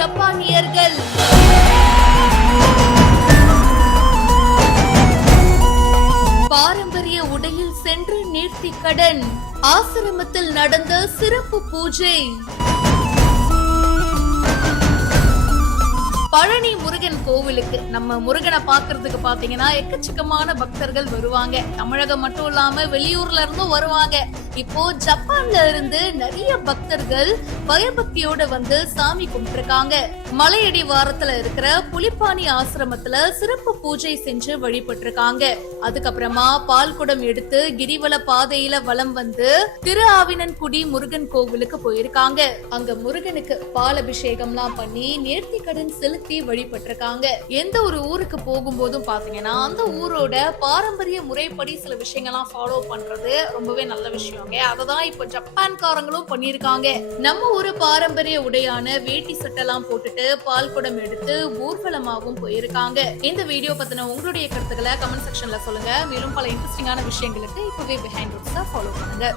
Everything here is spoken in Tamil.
ஜப்பானியர்கள். பாரம்பரிய உடையில் சென்று நேர்த்திக்கடன். ஆசிரமத்தில் நடந்த சிறப்பு பூஜை. பழனி முருகன் கோவிலுக்கு நம்ம முருகனை பாக்குறதுக்கு பாத்தீங்கன்னா எக்கச்சக்கமான பக்தர்கள் வருவாங்க. தமிழகம் மட்டும் இல்லாம வெளியூர்ல இருந்தும் வருவாங்க. இப்போ ஜப்பான்ல இருந்து நிறைய பக்தர்கள் பயபக்தியோட வந்து சாமி கும்பிட்டுருக்காங்க. மலையடி வாரத்துல இருக்கிற புலிப்பாணி ஆசிரமத்துல சிறப்பு பூஜை செஞ்சு வழிபட்டு இருக்காங்க. அதுக்கப்புறமா பால்குடம் எடுத்து கிரிவல பாதையில வலம் வந்து திரு ஆவினன்குடி முருகன் கோவிலுக்கு போயிருக்காங்க. அங்க முருகனுக்கு பால் அபிஷேகம்லாம் பண்ணி நேர்த்தி கடன் செலுத்தி வழிபட்டிருக்காங்க. எந்த ஒரு ஊருக்கு போகும்போதும் பாத்தீங்கன்னா அந்த ஊரோட பாரம்பரிய முறைப்படி சில விஷயங்கள்லாம் ஃபாலோ பண்றது ரொம்பவே நல்ல விஷயம். அததான் இப்ப ஜப்பான்காரங்களும் பண்ணிருக்காங்க. நம்ம ஒரு பாரம்பரிய உடையான வேட்டி சட்டெல்லாம் போட்டுட்டு பால் குடம் எடுத்து ஊர்வலமாவும் போயிருக்காங்க. இந்த வீடியோ பத்தின உங்களுடைய கருத்துக்களை கமெண்ட் செக்ஷன்ல சொல்லுங்க. மேலும் பல இன்ட்ரெஸ்டிங்கான விஷயங்களுக்கு இப்பவே பிஹைண்ட் ரூட்ஸை ஃபாலோ பண்ணுங்க.